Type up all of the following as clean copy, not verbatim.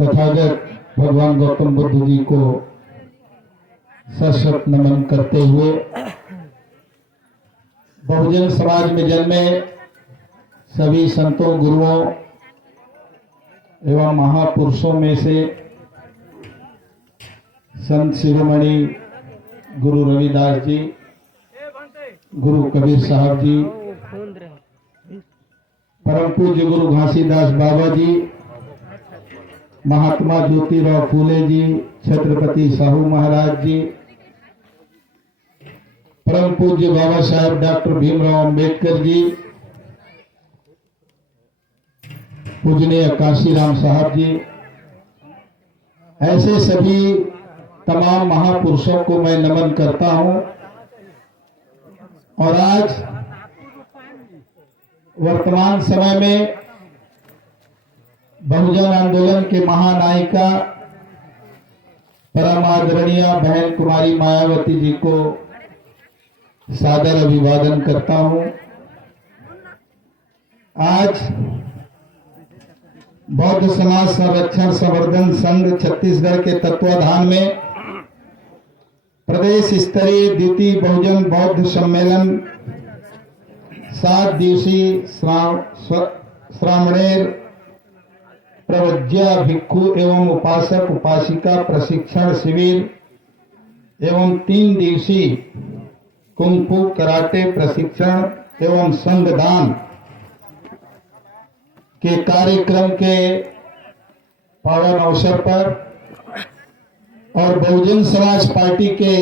तथागत भगवान गौतम बुद्ध जी को सशक्त नमन करते हुए बहुजन समाज में जन्मे सभी संतों, गुरुओं एवं महापुरुषों में से संत शिरोमणि गुरु रविदास जी, गुरु कबीर साहब जी, परम पूज्य गुरु घासीदास बाबा जी, महात्मा ज्योतिराव फूले जी, छत्रपति साहू महाराज जी, परम पूज्य बाबा साहेब डॉक्टर भीमराव अंबेडकर जी, पूजनीय काशीराम साहब जी, ऐसे सभी तमाम महापुरुषों को मैं नमन करता हूं। और आज वर्तमान समय में बहुजन आंदोलन के महानायिका परम आदरणीय बहन कुमारी मायावती जी को सादर अभिवादन करता हूं। आज बौद्ध समाज संरक्षण संवर्धन संघ छत्तीसगढ़ के तत्वाधान में प्रदेश स्तरीय द्वितीय बहुजन बौद्ध सम्मेलन 7 दिवसीय श्रामणेर प्रवज्या भिक्षु एवं उपासक उपासिका प्रशिक्षण शिविर एवं 3 दिवसीय कुंफू कराटे प्रशिक्षण एवं संगदान के कार्यक्रम के पावन अवसर पर और बहुजन समाज पार्टी के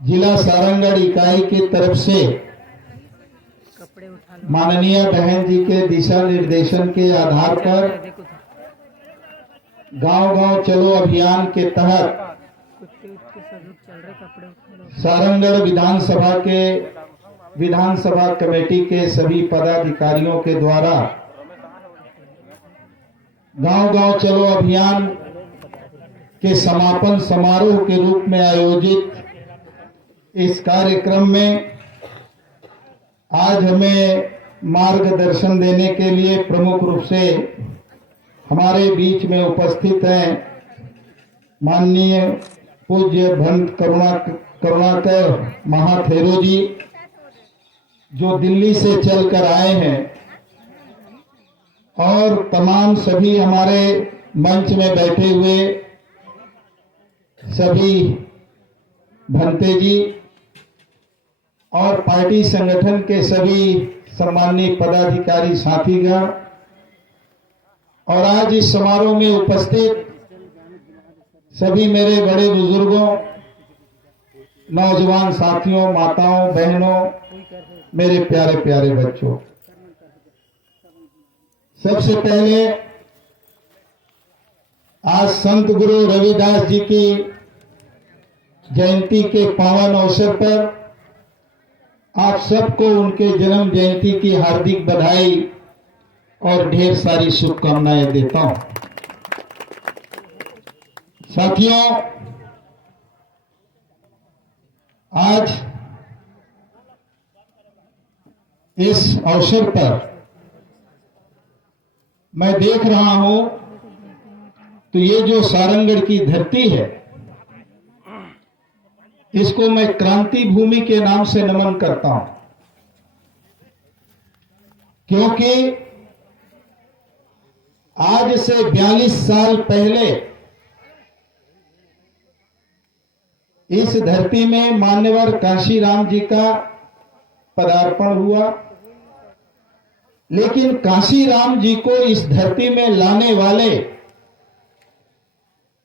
जिला सारंगढ़ इकाई की तरफ से माननीय बहन जी के दिशा निर्देशन के आधार पर गांव-गांव चलो अभियान के तहत सारंगढ़ विधानसभा कमेटी के सभी पदाधिकारियों के द्वारा गांव-गांव चलो अभियान के समापन समारोह के रूप में आयोजित इस कार्यक्रम में आज हमें मार्गदर्शन देने के लिए प्रमुख रूप से हमारे बीच में उपस्थित हैं माननीय पूज्य भंत करुणाकर महाथेरो जी, जो दिल्ली से चलकर आए हैं, और तमाम सभी हमारे मंच में बैठे हुए सभी भंते जी और पार्टी संगठन के सभी सम्मानीय पदाधिकारी साथीगण, और आज इस समारोह में उपस्थित सभी मेरे बड़े बुजुर्गों, नौजवान साथियों, माताओं, बहनों, मेरे प्यारे प्यारे बच्चों, सबसे पहले आज संत गुरु रविदास जी की जयंती के पावन अवसर पर आप सबको उनके जन्म जयंती की हार्दिक बधाई और ढेर सारी शुभकामनाएं देता हूं। साथियों, आज इस अवसर पर मैं देख रहा हूं तो ये जो सारंगढ़ की धरती है, इसको मैं क्रांति भूमि के नाम से नमन करता हूं, क्योंकि आज से 42 साल पहले इस धरती में मान्यवर काशीराम जी का पदार्पण हुआ। लेकिन काशीराम जी को इस धरती में लाने वाले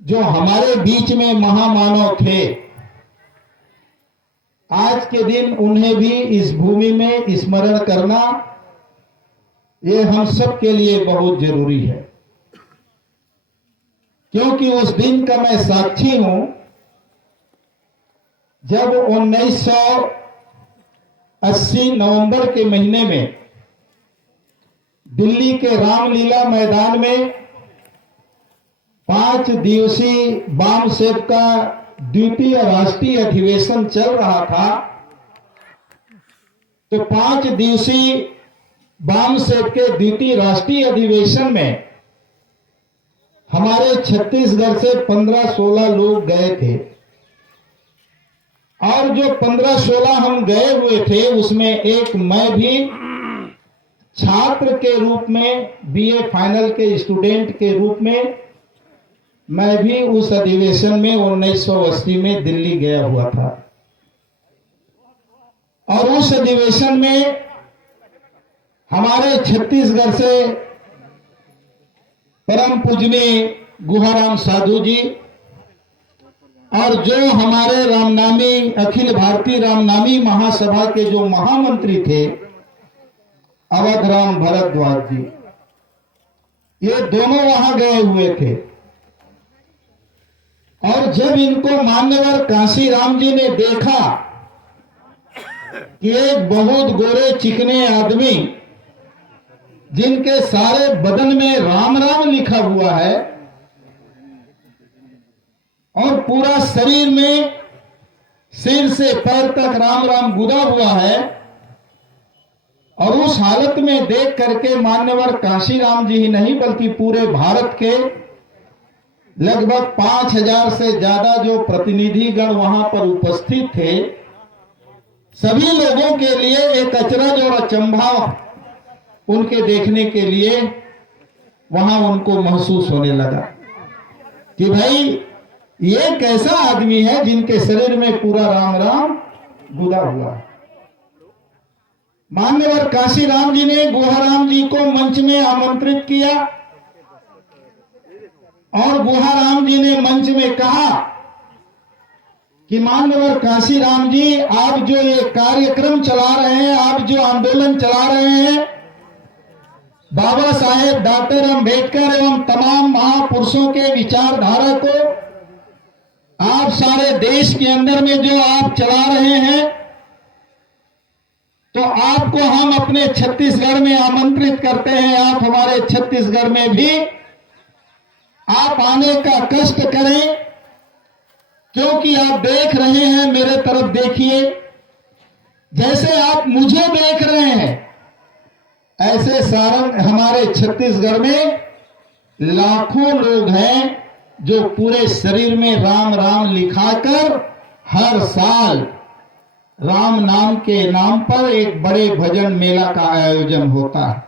जो हमारे बीच में महामानव थे, आज के दिन उन्हें भी इस भूमि में स्मरण करना ये हम सब के लिए बहुत जरूरी है, क्योंकि उस दिन का मैं साक्षी हूं जब 1980 नवंबर के महीने में दिल्ली के रामलीला मैदान में 5 दिवसीय वामसेव का द्वितीय राष्ट्रीय अधिवेशन चल रहा था। तो 5 दिवसीय वामसेव के द्वितीय राष्ट्रीय अधिवेशन में हमारे छत्तीसगढ़ से 15-16 लोग गए थे और जो 15-16 हम गए हुए थे उसमें एक मैं भी छात्र के रूप में, बीए फाइनल के स्टूडेंट के रूप में मैं भी उस अधिवेशन में 1980 में दिल्ली गया हुआ था। और उस अधिवेशन में हमारे छत्तीसगढ़ से परम पूजनीय गुहाराम साधु जी और जो हमारे रामनामी अखिल भारतीय रामनामी महासभा के जो महामंत्री थे अवधराम भारद्वाज जी, ये दोनों वहां गए हुए थे। और जब इनको मान्यवर कांशीराम जी ने देखा कि एक बहुत गोरे चिकने आदमी जिनके सारे बदन में राम राम लिखा हुआ है और पूरा शरीर में सिर से पैर तक राम राम गुदा हुआ है, और उस हालत में देख करके मान्यवर कांशीराम जी ही नहीं बल्कि पूरे भारत के लगभग 5000 से ज्यादा जो प्रतिनिधिगण वहां पर उपस्थित थे, सभी लोगों के लिए एक अचरज और अचंभा उनके देखने के लिए वहां उनको महसूस होने लगा कि भाई ये कैसा आदमी है जिनके शरीर में पूरा राम राम गुदा हुआ है। मान्यवर कांशीराम जी ने गुहाराम जी को मंच में आमंत्रित किया और गुहाराम जी ने मंच में कहा कि मान्यवर कांशीराम जी, आप जो ये कार्यक्रम चला रहे हैं, आप जो आंदोलन चला रहे हैं, बाबा साहेब डॉक्टर अंबेडकर एवं तमाम महापुरुषों के विचारधारा को आप सारे देश के अंदर में जो आप चला रहे हैं, तो आपको हम अपने छत्तीसगढ़ में आमंत्रित करते हैं। आप हमारे छत्तीसगढ़ में भी आप आने का कष्ट करें, क्योंकि आप देख रहे हैं, मेरे तरफ देखिए, जैसे आप मुझे देख रहे हैं ऐसे सारंग हमारे छत्तीसगढ़ में लाखों लोग हैं जो पूरे शरीर में राम राम लिखाकर हर साल राम नाम के नाम पर एक बड़े भजन मेला का आयोजन होता है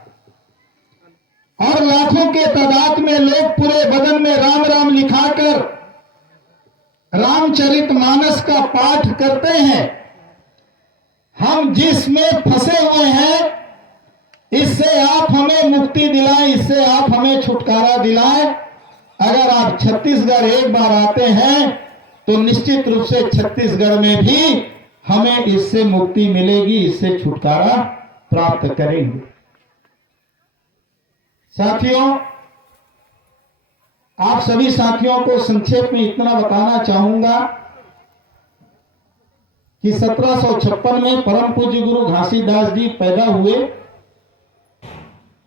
और लाखों के तादाद में लोग पूरे बदन में राम राम लिखाकर रामचरितमानस का पाठ करते हैं। हम जिसमें फंसे हुए हैं, इससे आप हमें मुक्ति दिलाएं, इससे आप हमें छुटकारा दिलाएं। अगर आप छत्तीसगढ़ एक बार आते हैं तो निश्चित रूप से छत्तीसगढ़ में भी हमें इससे मुक्ति मिलेगी, इससे छुटकारा प्राप्त करेंगे। साथियों, आप सभी साथियों को संक्षेप में इतना बताना चाहूंगा कि 1756 में परम पूज्य गुरु घासीदास जी पैदा हुए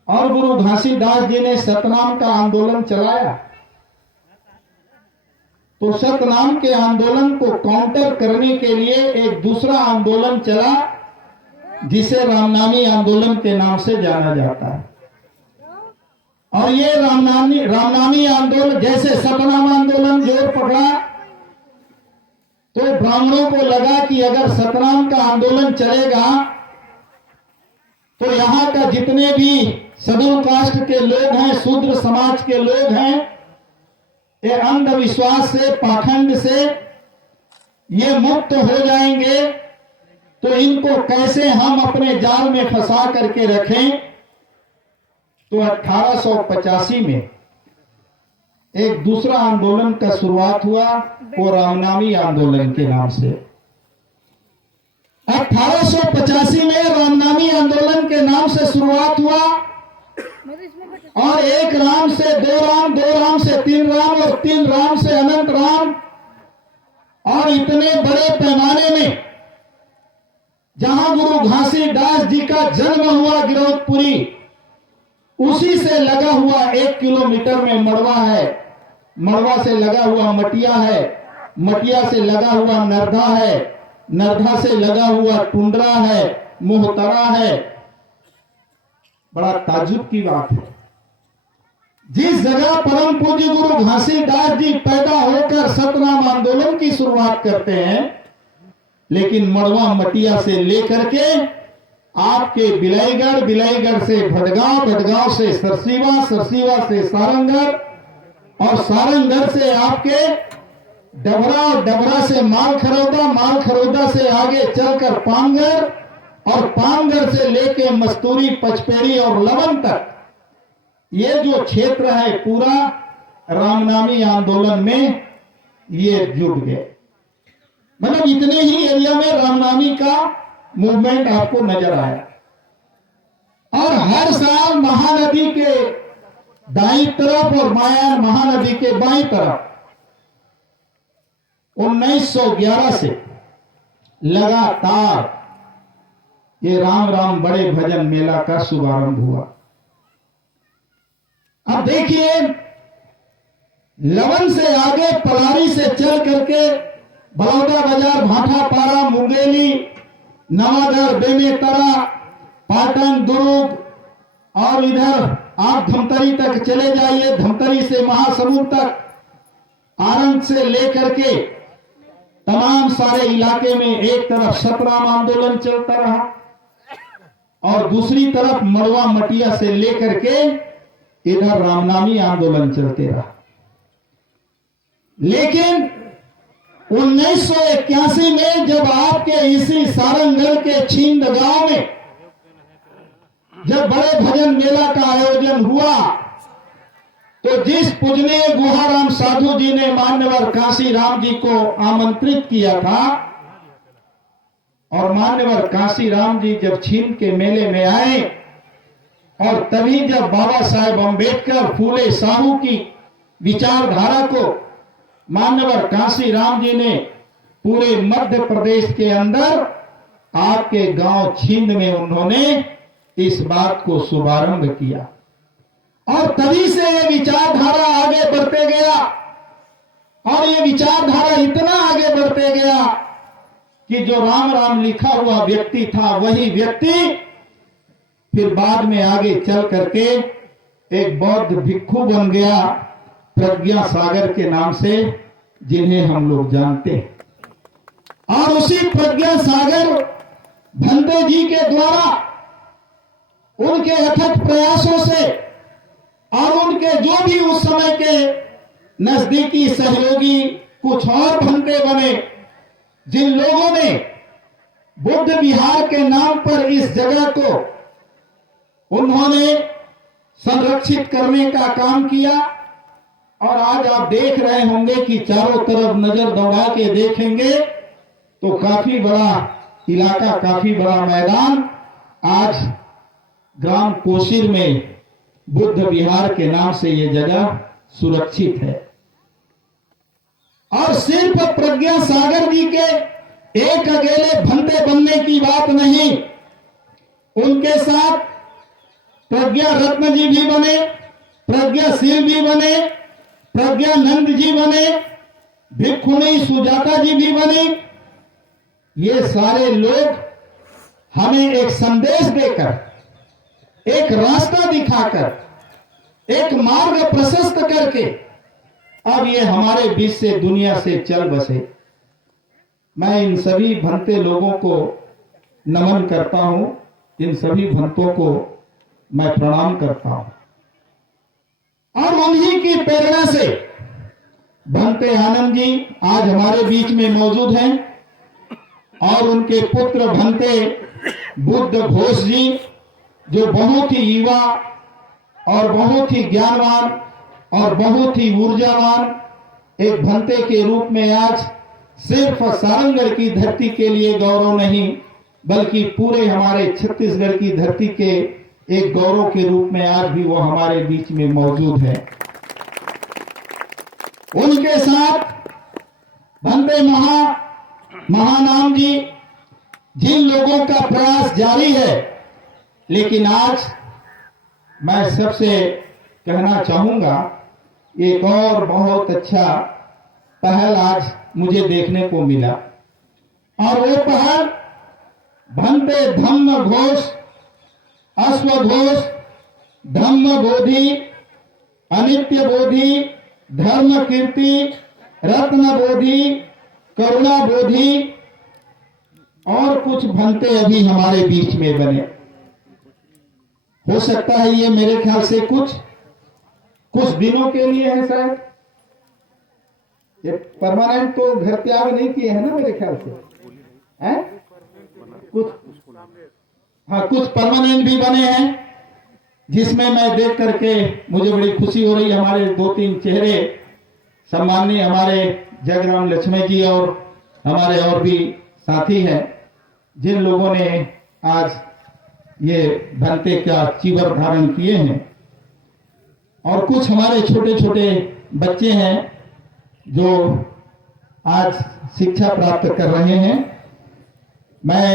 और गुरु घासीदास जी ने सतनाम का आंदोलन चलाया। तो सतनाम के आंदोलन को काउंटर करने के लिए एक दूसरा आंदोलन चला जिसे रामनामी आंदोलन के नाम से जाना जाता है। और ये रामनामी आंदोलन, जैसे सतनाम आंदोलन जोर पकड़ा तो ब्राह्मणों को लगा कि अगर सतनाम का आंदोलन चलेगा तो यहाँ का जितने भी शेड्यूल कास्ट के लोग हैं, शूद्र समाज के लोग हैं, ये अंधविश्वास से, पाखंड से ये मुक्त हो जाएंगे। तो इनको कैसे हम अपने जाल में फंसा करके रखें। तो 1885 में एक दूसरा आंदोलन का शुरुआत हुआ, वो रामनामी आंदोलन के नाम से। 1885 में रामनामी आंदोलन के नाम से शुरुआत हुआ और एक राम से दो राम, दो राम से तीन राम और तीन राम से अनंत राम, और इतने बड़े पैमाने में जहां गुरु घासीदास जी का जन्म हुआ गिरौदपुरी, उसी से लगा हुआ 1 किलोमीटर में मड़वा है, मड़वा से लगा हुआ मटिया है, मटिया से लगा हुआ नरधा है, नरधा से लगा हुआ टुंडरा है, मोहतरा है। बड़ा ताजुब की बात है, जिस जगह परम पूज्य गुरु घासीदास जी पैदा होकर सतनाम आंदोलन की शुरुआत करते हैं, लेकिन मड़वा मटिया से लेकर के आपके बिलाईगढ़, बिलाईगढ़ से भटगांव, भटगांव से सरसीवा, सरसीवा से सारंगढ़ और सारंगढ़ से आपके डबरा और डबरा से मालखरौदा, मालखरौदा से आगे चलकर पानगढ़ और पानगढ़ से लेके मस्तूरी, पचपेड़ी और लवन तक ये जो क्षेत्र है पूरा रामनामी आंदोलन में ये जुट गए। मतलब इतने ही एरिया में रामनामी का मूवमेंट आपको नजर आया। और हर साल महानदी के दाईं तरफ और मायान महानदी के बाईं तरफ 1911 से लगातार ये राम राम बड़े भजन मेला का शुभारंभ हुआ। अब देखिए, लवन से आगे पलारी से चल करके बलौदा बाजार, भाटापारा, मुंगेली, नवागढ़, बेमेतरा, पाटन, दुर्ग और इधर आप धमतरी तक चले जाइए, धमतरी से महासमुंद तक, आरंग से लेकर के तमाम सारे इलाके में एक तरफ सतनाम आंदोलन चलता रहा और दूसरी तरफ मड़वा मटिया से लेकर के इधर रामनामी आंदोलन चलते रहा। लेकिन 1981 में जब आपके इसी सारंगढ़ के छिंद गांव में जब बड़े भजन मेला का आयोजन हुआ, तो जिस पूजनीय गुहाराम साधु जी ने मान्यवर काशी राम जी को आमंत्रित किया था और मान्यवर काशी राम जी जब छिंद के मेले में आए और तभी जब बाबा साहेब अम्बेडकर, फूले साहू की विचारधारा को मान्यवर काशी राम जी ने पूरे मध्य प्रदेश के अंदर आपके गांव छिंद में उन्होंने इस बात को शुभारंभ किया और तभी से ये विचारधारा आगे बढ़ते गया और ये विचारधारा इतना आगे बढ़ते गया कि जो राम राम लिखा हुआ व्यक्ति था वही व्यक्ति फिर बाद में आगे चल करके एक बौद्ध भिक्षु बन गया, प्रज्ञा सागर के नाम से, जिन्हें हम लोग जानते हैं। और उसी प्रज्ञा सागर भंते जी के द्वारा उनके अथक प्रयासों से और उनके जो भी उस समय के नजदीकी सहयोगी कुछ और भंते बने, जिन लोगों ने बुद्ध विहार के नाम पर इस जगह को उन्होंने संरक्षित करने का काम किया। और आज आप देख रहे होंगे कि चारों तरफ नजर दौड़ा के देखेंगे तो काफी बड़ा इलाका, काफी बड़ा मैदान आज ग्राम कोशिर में बुद्ध विहार के नाम से ये जगह सुरक्षित है। और सिर्फ प्रज्ञा सागर जी के एक अकेले भंते बनने की बात नहीं, उनके साथ प्रज्ञा रत्न जी भी बने, प्रज्ञाशील भी बने, प्रज्ञानंद जी बने, भिक्षुणी सुजाता जी भी बनी। ये सारे लोग हमें एक संदेश देकर, एक रास्ता दिखाकर, एक मार्ग प्रशस्त करके अब ये हमारे बीच से दुनिया से चल बसे। मैं इन सभी भंते लोगों को नमन करता हूं, इन सभी भंतों को मैं प्रणाम करता हूं। और उन्हीं की प्रेरणा से भंते आनंद जी आज हमारे बीच में मौजूद हैं और उनके पुत्र भंते बुद्ध घोष जी, जो बहुत ही युवा और बहुत ही ज्ञानवान और बहुत ही ऊर्जावान एक भंते के रूप में आज सिर्फ सारंगढ़ की धरती के लिए गौरव नहीं, बल्कि पूरे हमारे छत्तीसगढ़ की धरती के एक गौरव के रूप में आज भी वो हमारे बीच में मौजूद है। उनके साथ भंते महानाम जी, जिन लोगों का प्रयास जारी है, लेकिन आज मैं सबसे कहना चाहूंगा एक और बहुत अच्छा पहल आज मुझे देखने को मिला और वो पहल भंते धम्म घोष, अश्वघोष, धम्म बोधि अनित्य बोधि, धर्म कीर्ति, रत्न बोधि, करुणा बोधि और कुछ भंते अभी हमारे बीच में बने। हो सकता है ये मेरे ख्याल से कुछ दिनों के लिए है शायद, ये परमानेंट तो घर त्याग नहीं किए हैं ना मेरे ख्याल से, हैं? कुछ परमानेंट भी बने हैं, जिसमें मैं देख करके मुझे बड़ी खुशी हो रही है। हमारे 2-3 चेहरे सम्माननीय हमारे जयग्राम लक्ष्मी जी और हमारे और भी साथी हैं, जिन लोगों ने आज ये भंते का चीवर धारण किए हैं। और कुछ हमारे छोटे छोटे बच्चे हैं जो आज शिक्षा प्राप्त कर रहे हैं। मैं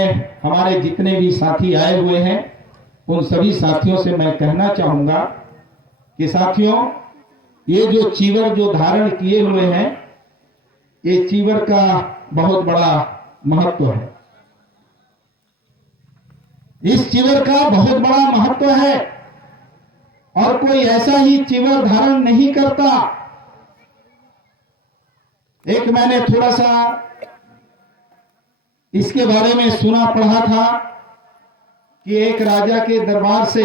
हमारे जितने भी साथी आए हुए हैं उन सभी साथियों से मैं कहना चाहूंगा कि साथियों, ये जो चीवर जो धारण किए हुए हैं, ये चीवर का बहुत बड़ा महत्व है। इस चीवर का बहुत बड़ा महत्व है और कोई ऐसा ही चीवर धारण नहीं करता। एक मैंने थोड़ा सा इसके बारे में सुना पढ़ा था कि एक राजा के दरबार से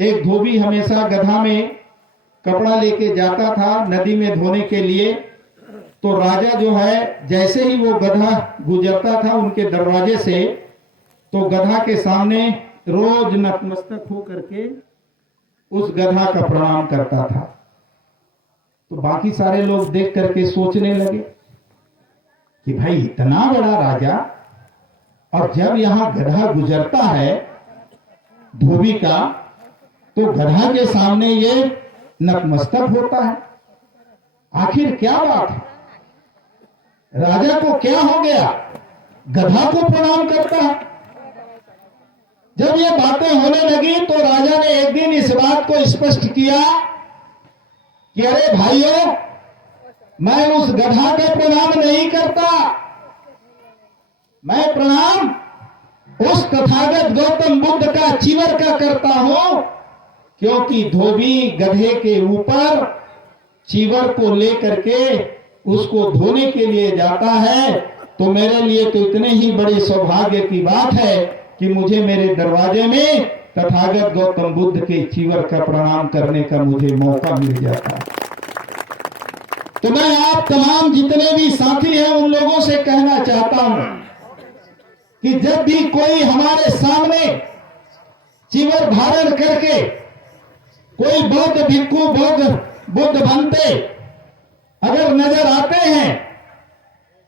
एक धोबी हमेशा गधा में कपड़ा लेके जाता था नदी में धोने के लिए। तो राजा जो है, जैसे ही वो गधा गुजरता था उनके दरवाजे से, तो गधा के सामने रोज नतमस्तक हो करके उस गधा का प्रणाम करता था। तो बाकी सारे लोग देख करके सोचने लगे कि भाई इतना बड़ा राजा, और जब यहां गधा गुजरता है धोबी का, तो गधा के सामने ये नतमस्तक होता है। आखिर क्या बात है? राजा को क्या हो गया, गधा को प्रणाम करता है? जब ये बातें होने लगी तो राजा ने एक दिन इस बात को स्पष्ट किया कि अरे भाइयों, मैं उस गधा का प्रणाम नहीं करता, मैं प्रणाम उस तथागत गौतम बुद्ध का चीवर का करता हूं। क्योंकि धोबी गधे के ऊपर चीवर को लेकर के उसको धोने के लिए जाता है, तो मेरे लिए तो इतने ही बड़े सौभाग्य की बात है कि मुझे मेरे दरवाजे में तथागत गौतम बुद्ध के चीवर का प्रणाम करने का मुझे मौका मिल जाता है। तो मैं आप तमाम जितने भी साथी हैं उन लोगों से कहना चाहता हूं कि जब भी कोई हमारे सामने चीवर धारण करके कोई बौद्ध भिक्खु, बुद्ध बनते अगर नजर आते हैं,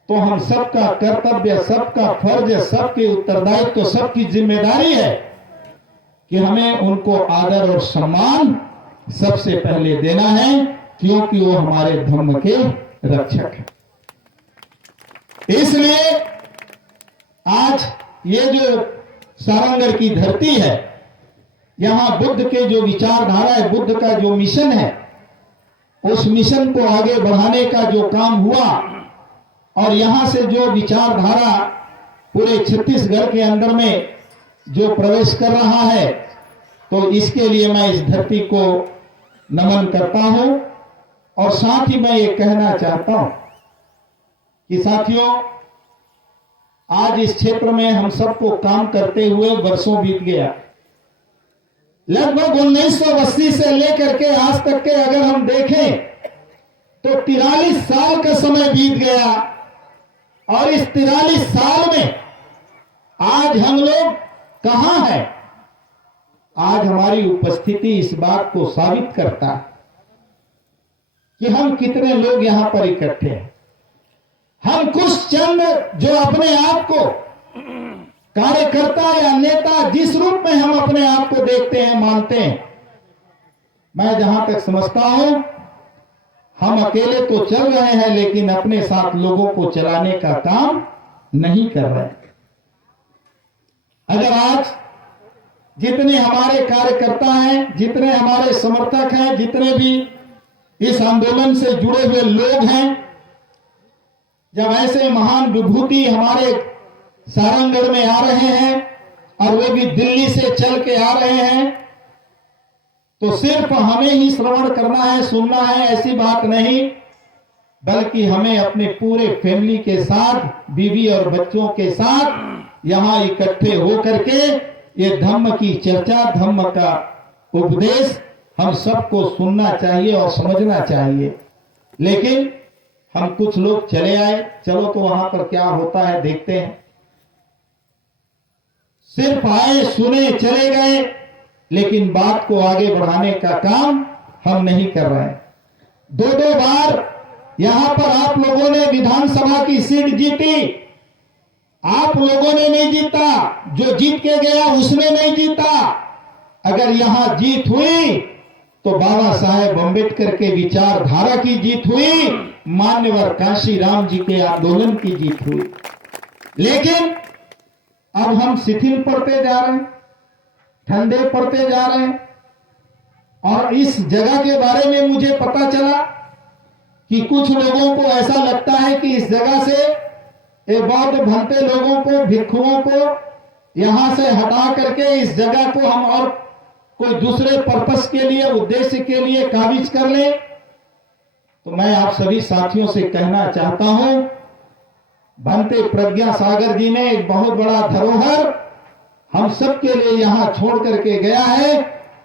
तो हम सबका कर्तव्य, सबका फर्ज, सबके उत्तरदायित्व, सबकी जिम्मेदारी है कि हमें उनको आदर और सम्मान सबसे पहले देना है, क्योंकि वो हमारे धर्म के रक्षक हैं। इसलिए आज ये जो सारंगढ़ की धरती है, यहां बुद्ध के जो विचारधारा है, बुद्ध का जो मिशन है, उस मिशन को आगे बढ़ाने का जो काम हुआ और यहां से जो विचारधारा पूरे छत्तीसगढ़ के अंदर में जो प्रवेश कर रहा है, तो इसके लिए मैं इस धरती को नमन करता हूं। और साथ ही मैं ये कहना चाहता हूं कि साथियों, आज इस क्षेत्र में हम सबको काम करते हुए वर्षों बीत गया। लगभग 1980 से लेकर के आज तक के अगर हम देखें तो 43 साल का समय बीत गया। और इस 43 साल में आज हम लोग कहां हैं? आज हमारी उपस्थिति इस बात को साबित करता है कि हम कितने लोग यहां पर इकट्ठे हैं। हम कुछ चंद जो अपने आप को कार्यकर्ता या नेता, जिस रूप में हम अपने आप को देखते हैं, मानते हैं, मैं जहां तक समझता हूं हम अकेले तो चल रहे हैं, लेकिन अपने साथ लोगों को चलाने का काम नहीं कर रहे। अगर आज जितने हमारे कार्यकर्ता हैं, जितने हमारे समर्थक हैं, जितने भी इस आंदोलन से जुड़े हुए लोग हैं, जब ऐसे महान विभूति हमारे सारंगढ़ में आ रहे हैं और वो भी दिल्ली से चल के आ रहे हैं, तो सिर्फ हमें ही श्रवण करना है, सुनना है, ऐसी बात नहीं, बल्कि हमें अपने पूरे फैमिली के साथ, बीवी और बच्चों के साथ यहां इकट्ठे होकर के ये धम्म की चर्चा, धम्म का उपदेश हम सबको सुनना चाहिए और समझना चाहिए। लेकिन हम कुछ लोग चले आए, चलो तो वहां पर क्या होता है देखते हैं। सिर्फ आए, सुने, चले गए, लेकिन बात को आगे बढ़ाने का काम हम नहीं कर रहे हैं। दो बार यहां पर आप लोगों ने विधानसभा की सीट जीती, आप लोगों ने नहीं जीता, जो जीत के गया उसने नहीं जीता। अगर यहां जीत हुई तो बाबा साहेब अम्बेडकर के विचारधारा की जीत हुई, मान्यवर कांशीराम जी के आंदोलन की जीत हुई। लेकिन अब हम शिथिल पड़ते जा रहे हैं, ठंडे पड़ते जा रहे हैं। और इस जगह के बारे में मुझे पता चला कि कुछ लोगों को ऐसा लगता है कि इस जगह से ये बौद्ध भंते लोगों को, भिक्षुओं को यहां से हटा करके इस जगह को हम और कोई दूसरे पर्पस के लिए, उद्देश्य के लिए काबिज कर ले। तो मैं आप सभी साथियों से कहना चाहता हूं, भंते प्रज्ञा सागर जी ने एक बहुत बड़ा धरोहर हम सबके लिए यहां छोड़ करके गया है।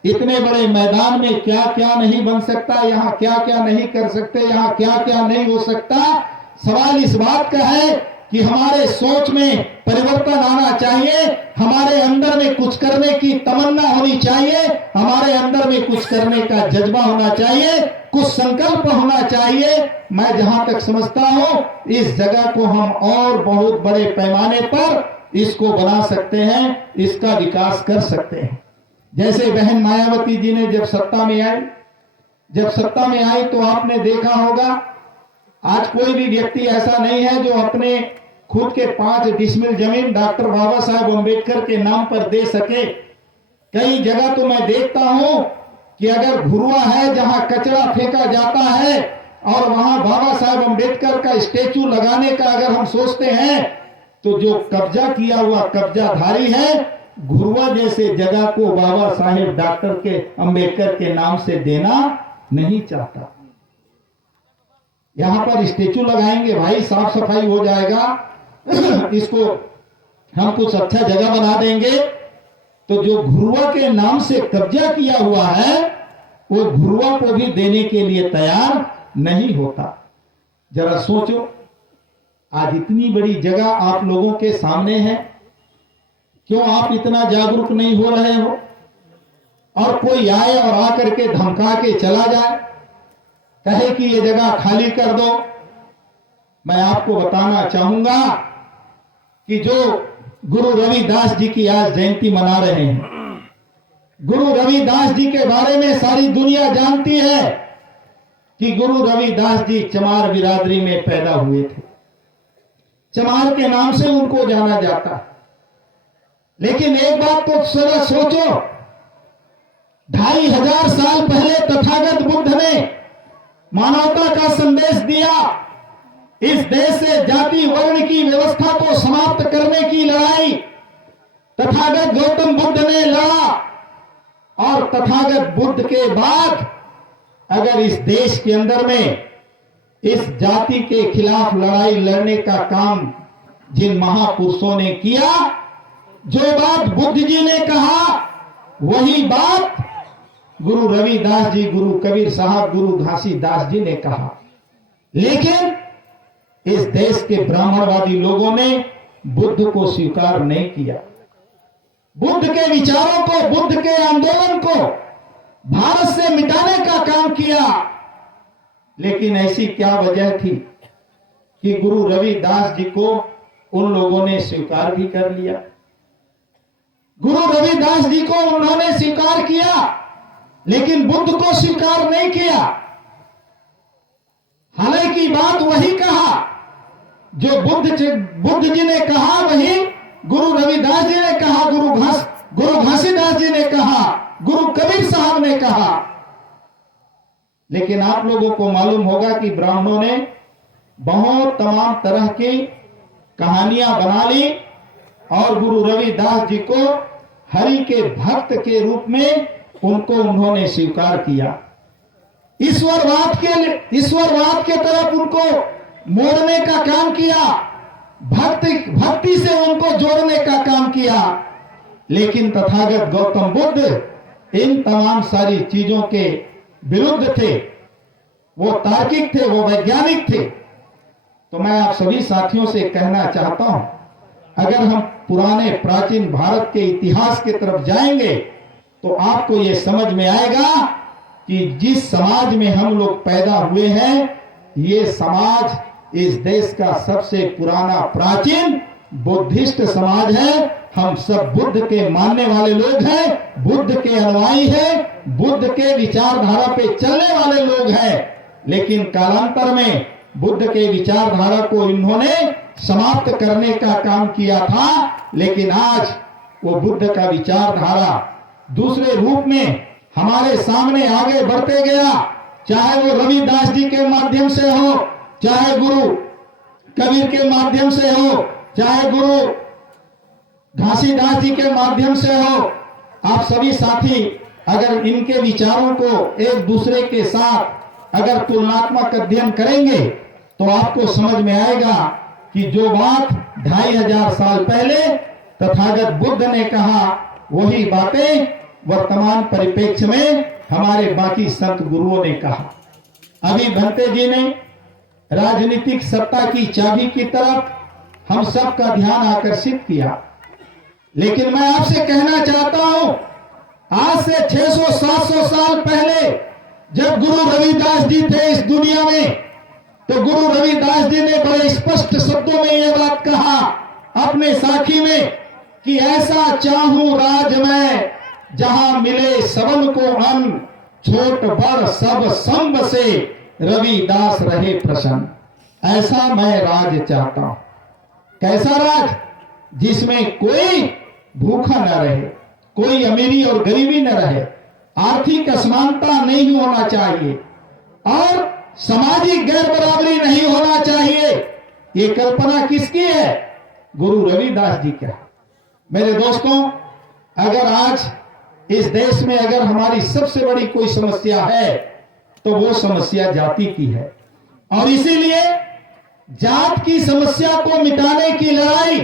इतने बड़े मैदान में क्या क्या नहीं बन सकता, यहां क्या क्या नहीं कर सकते, यहां क्या क्या नहीं हो सकता। सवाल इस बात का है कि हमारे सोच में परिवर्तन आना चाहिए, हमारे अंदर में कुछ करने की तमन्ना होनी चाहिए, हमारे अंदर में कुछ करने का जज्बा होना चाहिए, कुछ संकल्प होना चाहिए। मैं जहां तक समझता हूं, इस जगह को हम और बहुत बड़े पैमाने पर इसको बना सकते हैं, इसका विकास कर सकते हैं। जैसे बहन मायावती जी ने जब सत्ता में आई तो आपने देखा होगा, आज कोई भी व्यक्ति ऐसा नहीं है जो अपने खुद के 5 डिसमिल जमीन डॉक्टर बाबा साहेब अम्बेडकर के नाम पर दे सके। कई जगह तो मैं देखता हूं कि अगर घुरुआ है जहां कचरा फेंका जाता है और वहां बाबा साहेब अम्बेडकर का स्टेचू लगाने का अगर हम सोचते हैं, तो जो कब्जा किया हुआ कब्जाधारी है, घुरुआ जैसे जगह को बाबा साहेब डॉक्टर के अम्बेडकर के नाम से देना नहीं चाहता। यहां पर स्टेचू लगाएंगे भाई, साफ सफाई हो जाएगा, इसको हम कुछ अच्छा जगह बना देंगे। तो जो घुरुआ के नाम से कब्जा किया हुआ है, वो घुरुआ को भी देने के लिए तैयार नहीं होता। जरा सोचो, आज इतनी बड़ी जगह आप लोगों के सामने है, क्यों आप इतना जागरूक नहीं हो रहे हो? और कोई आए और आकर के धमका के चला जाए, कहे कि ये जगह खाली कर दो। मैं आपको बताना चाहूंगा कि जो गुरु रविदास जी की आज जयंती मना रहे हैं, गुरु रविदास जी के बारे में सारी दुनिया जानती है कि गुरु रविदास जी चमार बिरादरी में पैदा हुए थे। चमार के नाम से उनको जाना जाता है। लेकिन एक बात तो सोचो, 2500 साल पहले तथागत बुद्ध ने मानवता का संदेश दिया। इस देश से जाति वर्ण की व्यवस्था को समाप्त करने की लड़ाई तथागत गौतम बुद्ध ने लड़ा। और तथागत बुद्ध के बाद अगर इस देश के अंदर में इस जाति के खिलाफ लड़ाई लड़ने का काम जिन महापुरुषों ने किया, जो बात बुद्ध जी ने कहा वही बात गुरु रविदास जी, गुरु कबीर साहब, गुरु घासीदास जी ने कहा। लेकिन इस देश के ब्राह्मणवादी लोगों ने बुद्ध को स्वीकार नहीं किया। बुद्ध के विचारों को, बुद्ध के आंदोलन को भारत से मिटाने का काम किया। लेकिन ऐसी क्या वजह थी कि गुरु रविदास जी को उन लोगों ने स्वीकार भी कर लिया। गुरु रविदास जी को उन्होंने स्वीकार किया, लेकिन बुद्ध को स्वीकार नहीं किया। हालांकि बात वही कहा जो बुद्ध जी ने कहा, वही गुरु रविदास जी ने कहा, गुरु घासीदास जी ने कहा, गुरु कबीर साहब ने कहा। लेकिन आप लोगों को मालूम होगा कि ब्राह्मणों ने बहुत तमाम तरह की कहानियां बना ली और गुरु रविदास जी को हरि के भक्त के रूप में उनको उन्होंने स्वीकार किया। ईश्वरवाद के तरफ उनको मोड़ने का काम किया, भक्ति से उनको जोड़ने का काम किया। लेकिन तथागत गौतम बुद्ध इन तमाम सारी चीजों के विरुद्ध थे। वो तार्किक थे, वो वैज्ञानिक थे। तो मैं आप सभी साथियों से कहना चाहता हूं, अगर हम पुराने प्राचीन भारत के इतिहास की तरफ जाएंगे तो आपको यह समझ में आएगा कि जिस समाज में हम लोग पैदा हुए हैं, ये समाज इस देश का सबसे पुराना प्राचीन बुद्धिस्ट समाज है। हम सब बुद्ध के मानने वाले लोग हैं, बुद्ध के अनुयायी हैं, बुद्ध के विचारधारा पे चलने वाले लोग हैं। लेकिन कालांतर में बुद्ध के विचारधारा को इन्होंने समाप्त करने का काम किया था। लेकिन आज वो बुद्ध का विचारधारा दूसरे रूप में हमारे सामने आगे बढ़ते गया। चाहे वो रविदास जी के माध्यम से हो, चाहे गुरु कबीर के माध्यम से हो, चाहे गुरु घासीदास जी के माध्यम से हो। आप सभी साथी अगर इनके विचारों को एक दूसरे के साथ अगर तुलनात्मक अध्ययन करेंगे तो आपको समझ में आएगा कि जो बात 2500 साल पहले तथागत बुद्ध ने कहा, वही बातें वर्तमान परिप्रेक्ष्य में हमारे बाकी संत गुरुओं ने कहा। अभी भंते जी ने राजनीतिक सत्ता की चाबी की तरफ हम सब का ध्यान आकर्षित किया। लेकिन मैं आपसे कहना चाहता हूं, आज से 600-700 साल पहले जब गुरु रविदास जी थे इस दुनिया में, तो गुरु रविदास जी ने बड़े स्पष्ट शब्दों में यह बात कहा अपने साखी में कि ऐसा चाहूं राज मैं जहां मिले सबन को अन्न, छोट बड़ सब संग से रविदास रहे प्रसन्न। ऐसा मैं राज चाहता हूं। कैसा राज? जिसमें कोई भूखा न रहे, कोई अमीरी और गरीबी न रहे, आर्थिक असमानता नहीं होना चाहिए और सामाजिक गैर बराबरी नहीं होना चाहिए। ये कल्पना किसकी है? गुरु रविदास जी का। मेरे दोस्तों, अगर आज इस देश में अगर हमारी सबसे बड़ी कोई समस्या है तो वो समस्या जाति की है। और इसीलिए जात की समस्या को मिटाने की लड़ाई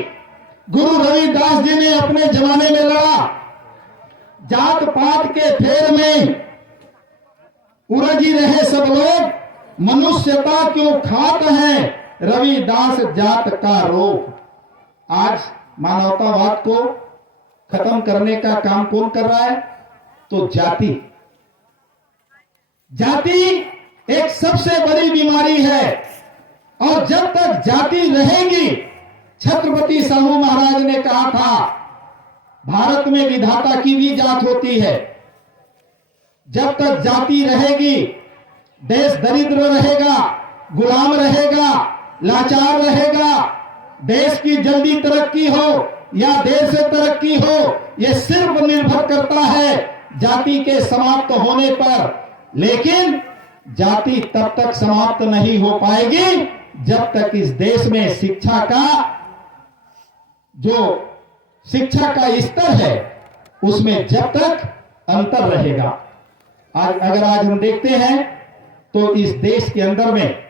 गुरु रविदास जी ने अपने जमाने में लड़ा। जात पात के फेर में उलझी रहे सब लोग, मनुष्यता क्यों खात है रविदास जात का रोग। आज मानवतावाद को खत्म करने का काम कौन कर रहा है? तो जाति एक सबसे बड़ी बीमारी है। और जब तक जाति रहेगी, छत्रपति साहू महाराज ने कहा था, भारत में विधाता की भी जात होती है। जब तक जाति रहेगी, देश दरिद्र रहेगा, गुलाम रहेगा, लाचार रहेगा। देश की जल्दी तरक्की हो या देर से तरक्की हो, यह सिर्फ निर्भर करता है जाति के समाप्त होने पर। लेकिन जाति तब तक समाप्त नहीं हो पाएगी जब तक इस देश में शिक्षा का स्तर है उसमें जब तक अंतर रहेगा। अगर आज हम देखते हैं तो इस देश के अंदर में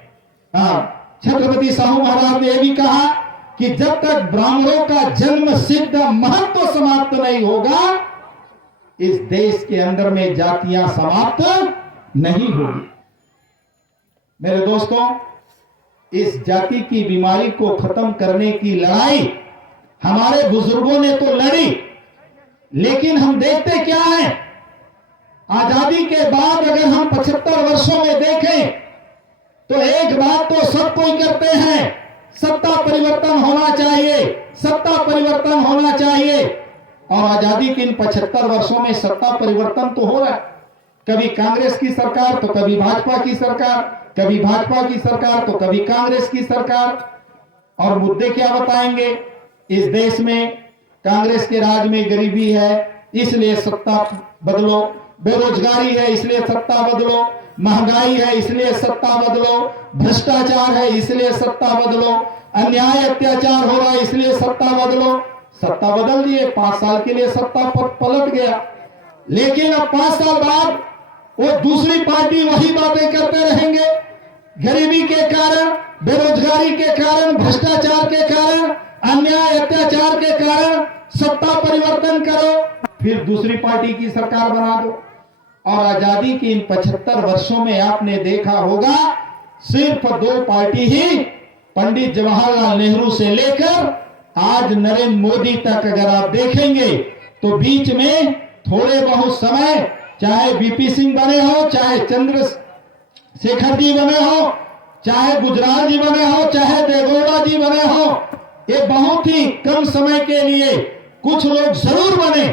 छत्रपति साहू महाराज ने यह भी कहा कि जब तक ब्राह्मणों का जन्म सिद्ध महत्व समाप्त नहीं होगा, इस देश के अंदर में जातियां समाप्त नहीं होगी। मेरे दोस्तों, इस जाति की बीमारी को खत्म करने की लड़ाई हमारे बुजुर्गों ने तो लड़ी, लेकिन हम देखते क्या है, आजादी के बाद अगर हम 75 वर्षों में देखें तो एक बात तो सब कोई करते हैं, सत्ता परिवर्तन होना चाहिए, सत्ता परिवर्तन होना चाहिए। और आजादी के इन 75 वर्षों में सत्ता परिवर्तन तो हो रहा है। कभी कांग्रेस की सरकार तो कभी भाजपा की सरकार, कभी भाजपा की सरकार तो कभी कांग्रेस की सरकार। और मुद्दे क्या बताएंगे? इस देश में कांग्रेस के राज में गरीबी है इसलिए सत्ता बदलो, बेरोजगारी है इसलिए सत्ता बदलो, महंगाई है इसलिए सत्ता बदलो, भ्रष्टाचार है इसलिए सत्ता बदलो, अन्याय अत्याचार हो रहा है इसलिए सत्ता बदलो। सत्ता बदल दिए, 5 साल के लिए सत्ता पलट गया। लेकिन अब 5 साल बाद वो दूसरी पार्टी वही बातें करते रहेंगे। गरीबी के कारण, बेरोजगारी के कारण, भ्रष्टाचार के कारण, अन्याय अत्याचार के कारण सत्ता परिवर्तन करो, फिर दूसरी पार्टी की सरकार बना दो। और आजादी की इन 75 वर्षों में आपने देखा होगा सिर्फ 2 पार्टी ही, पंडित जवाहरलाल नेहरू से लेकर आज नरेंद्र मोदी तक अगर आप देखेंगे तो बीच में थोड़े बहुत समय चाहे बीपी सिंह बने हो, चाहे चंद्रशेखर जी बने हो, चाहे गुजराल जी बने हो, चाहे देवेगौड़ा जी बने हो, ये बहुत ही कम समय के लिए कुछ लोग जरूर बने,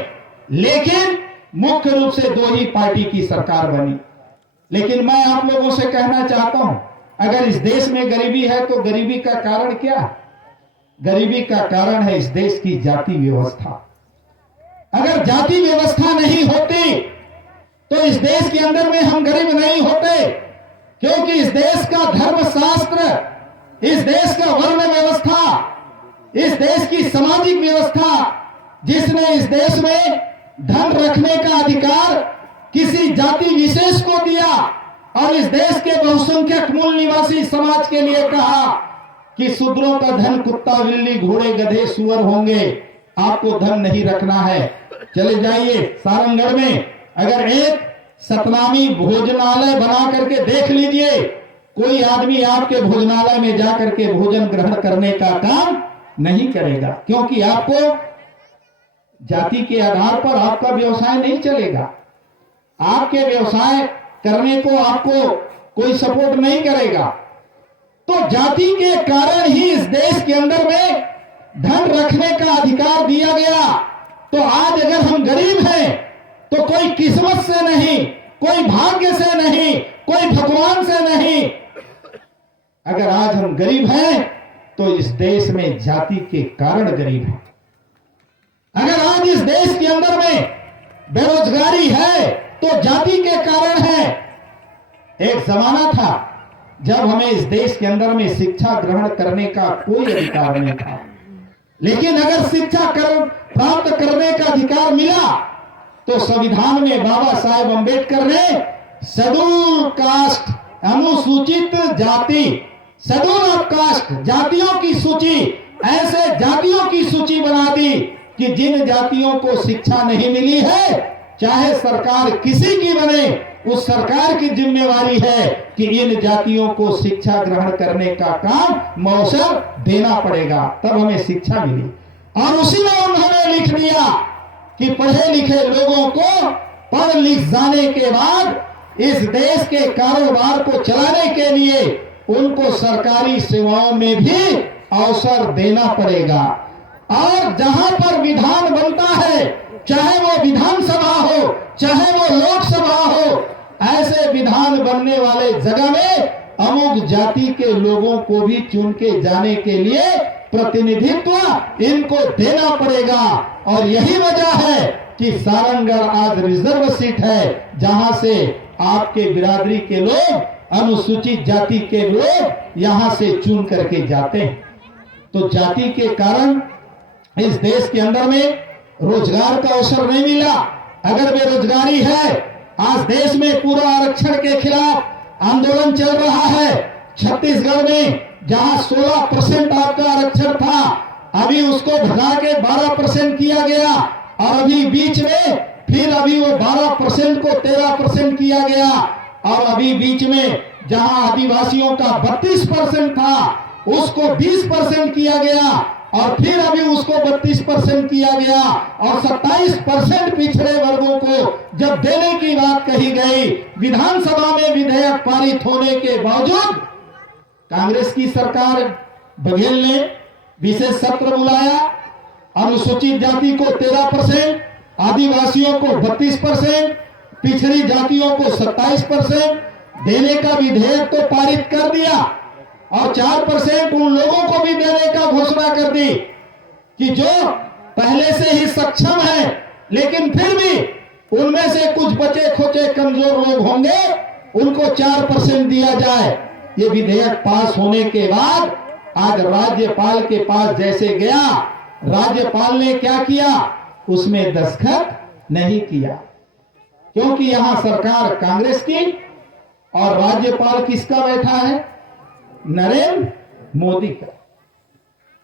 लेकिन मुख्य रूप से 2 ही पार्टी की सरकार बनी। लेकिन मैं आप लोगों से कहना चाहता हूं, अगर इस देश में गरीबी है तो गरीबी का कारण क्या? गरीबी का कारण है इस देश की जाति व्यवस्था। अगर जाति व्यवस्था नहीं होती तो इस देश के अंदर में हम गरीब नहीं होते, क्योंकि इस देश का धर्मशास्त्र, इस देश का वर्ण व्यवस्था, इस देश की सामाजिक व्यवस्था, जिसने इस देश में धन रखने का अधिकार किसी जाति विशेष को दिया और इस देश के बहुसंख्यक मूल निवासी समाज के लिए कहा कि शूद्रों का धन कुत्ता, बिल्ली, घोड़े, गधे, सुअर होंगे, आपको धन नहीं रखना है। चले जाइए सारंगढ़ में, अगर एक सतनामी भोजनालय बना करके देख लीजिए, कोई आदमी आपके भोजनालय में जाकर के भोजन ग्रहण करने का काम नहीं करेगा, क्योंकि आपको जाति के आधार पर आपका व्यवसाय नहीं चलेगा। आपके व्यवसाय करने को आपको कोई सपोर्ट नहीं करेगा। तो जाति के कारण ही इस देश के अंदर में धन रखने का अधिकार दिया गया। तो आज अगर हम गरीब हैं तो कोई किस्मत से नहीं, कोई भाग्य से नहीं, कोई भगवान से नहीं। अगर आज हम गरीब हैं तो इस देश में जाति के कारण गरीब हैं। अगर आज इस देश के अंदर में बेरोजगारी है तो जाति के कारण है। एक जमाना था जब हमें इस देश के अंदर में शिक्षा ग्रहण करने का कोई अधिकार नहीं था, लेकिन अगर शिक्षा प्राप्त करने का अधिकार मिला तो संविधान में बाबा साहेब अंबेडकर ने शेड्यूल कास्ट, अनुसूचित जाति, शेड्यूल ऑफ कास्ट, जातियों की सूची, ऐसे जातियों की सूची बना दी कि जिन जातियों को शिक्षा नहीं मिली है, चाहे सरकार किसी की बने, उस सरकार की जिम्मेवारी है कि इन जातियों को शिक्षा ग्रहण करने का काम मौसर देना पड़ेगा, तब हमें शिक्षा मिली। और उसी में उन्होंने लिख दिया कि पढ़े लिखे लोगों को पढ़ लिख जाने के बाद इस देश के कारोबार को चलाने के लिए उनको सरकारी सेवाओं में भी अवसर देना पड़ेगा। और जहां पर विधान बनता है, चाहे वो विधानसभा हो, चाहे वो लोकसभा हो, ऐसे विधान बनने वाले जगह में अमुक जाति के लोगों को भी चुन के जाने के लिए प्रतिनिधित्व इनको देना पड़ेगा। और यही वजह है कि सारंगढ़ आज रिजर्व सीट है, जहां से आपके बिरादरी के लोग, अनुसूचित जाति के लोग यहां से चुन करके जाते हैं। तो जाति के कारण इस देश के अंदर में रोजगार का अवसर नहीं मिला। अगर बेरोजगारी है, आज देश में पूरा आरक्षण के खिलाफ आंदोलन चल रहा है। छत्तीसगढ़ में जहां 16% आपका आरक्षण था, अभी उसको घटा के 12% किया गया, और अभी बीच में फिर अभी वो 12% को 13% किया गया, और अभी बीच में जहां आदिवासियों का 32% था उसको 20% किया गया, और फिर अभी उसको 32% किया गया, और 27% पिछड़े वर्गों को जब देने की बात कही गई, विधानसभा में विधेयक पारित होने के बावजूद कांग्रेस की सरकार बघेल ने विशेष सत्र बुलाया, अनुसूचित जाति को 13%, आदिवासियों को 32%, पिछड़ी जातियों को 27% देने का विधेयक तो पारित कर दिया, और 4% उन लोगों को भी देने का घोषणा कर दी कि जो पहले से ही सक्षम है, लेकिन फिर भी उनमें से कुछ बचे खोचे कमजोर लोग होंगे, उनको 4% दिया जाए। ये विधेयक पास होने के बाद आज राज्यपाल के पास जैसे गया, राज्यपाल ने क्या किया, उसमें दस्तखत नहीं किया। क्योंकि यहां सरकार कांग्रेस की और राज्यपाल किसका बैठा है? नरेंद्र मोदी का।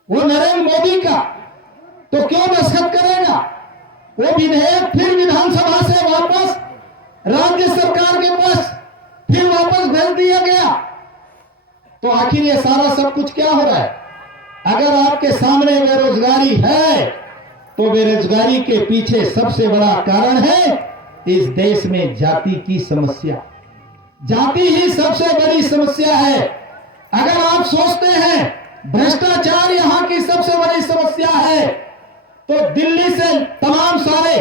वो नरेंद्र मोदी का तो क्यों दस्तखत करेगा? वो विधेयक फिर विधानसभा से वापस राज्य सरकार के पास फिर वापस भेज दिया गया। तो आखिर ये सारा सब कुछ क्या हो रहा है? अगर आपके सामने बेरोजगारी है तो बेरोजगारी के पीछे सबसे बड़ा कारण है इस देश में जाति की समस्या। जाति ही सबसे बड़ी समस्या है। अगर आप सोचते हैं भ्रष्टाचार यहां की सबसे बड़ी समस्या है तो दिल्ली से तमाम सारे